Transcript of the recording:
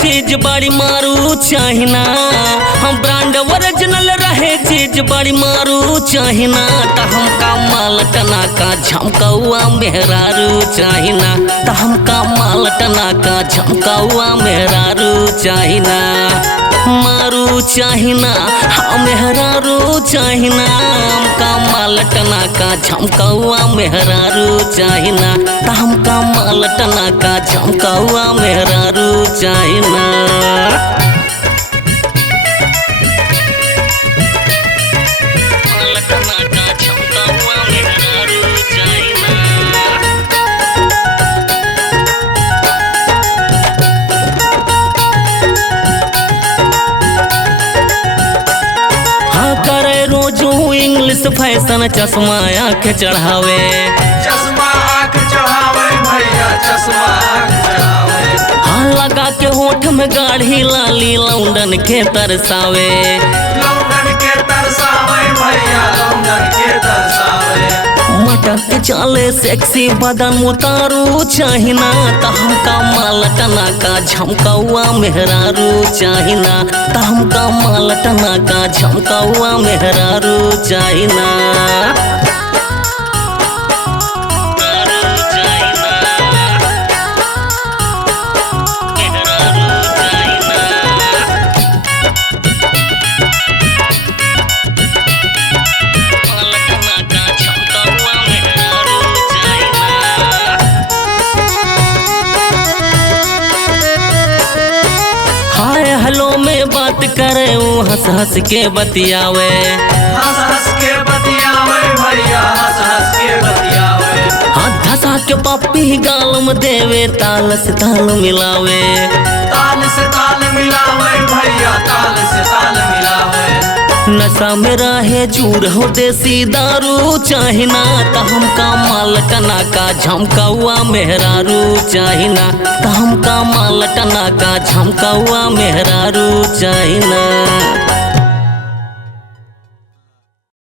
चीज बड़ी मारू चाहिना, हम ब्रांड ओरिजिनल रहे चीज बड़ी मारू चाहिना। त हमका माल टना का झमकौआ मेहरारू चाहिना, त हमका माल टना का झमकौआ मेहरारू चाहिना। मारू चाहिना हाँ मेहरारू चाहिना, हमका माल टना का झमकौआ मेहरारू चाहिना, त हमका माल टना का झमकौआ मेहरारू चाहिना। इंग्लिश फैशन चश्मा आँख चढ़ावे, चश्मा आँख चढ़ावे भैया चश्मा आँख चढ़ावे। हाँ लगा के होठ में गाढ़ी लाली लौंडन के तरसावे, लौंडन के तरसावे भैया लौंडन के तरसावे। मटक चले सेक्सी बदन उतारू चाहिना, त हमका माल टना का झमकौआ मेहरारू चाहिना, त हमका माल टना का झमकौआ मेहरारू चाहिना। हेलो में बात करे वो हंस हंस के बतियावे, हंस हंस के बतियावे भैया हंस हंस के बतियावे। हाथ धसा के पप्पी गाल में देवे ताल से ताल मिलावे, ताल से ताल मिलावे भैया ताल से ताल मिलावे। नशा में रहे चूर हो देसी दारू चाहिना, त हमका माल टना का झमकौआ मेहरारू चाहिना, त हमका माल टना का झमकौआ मेहरारू चाहिना।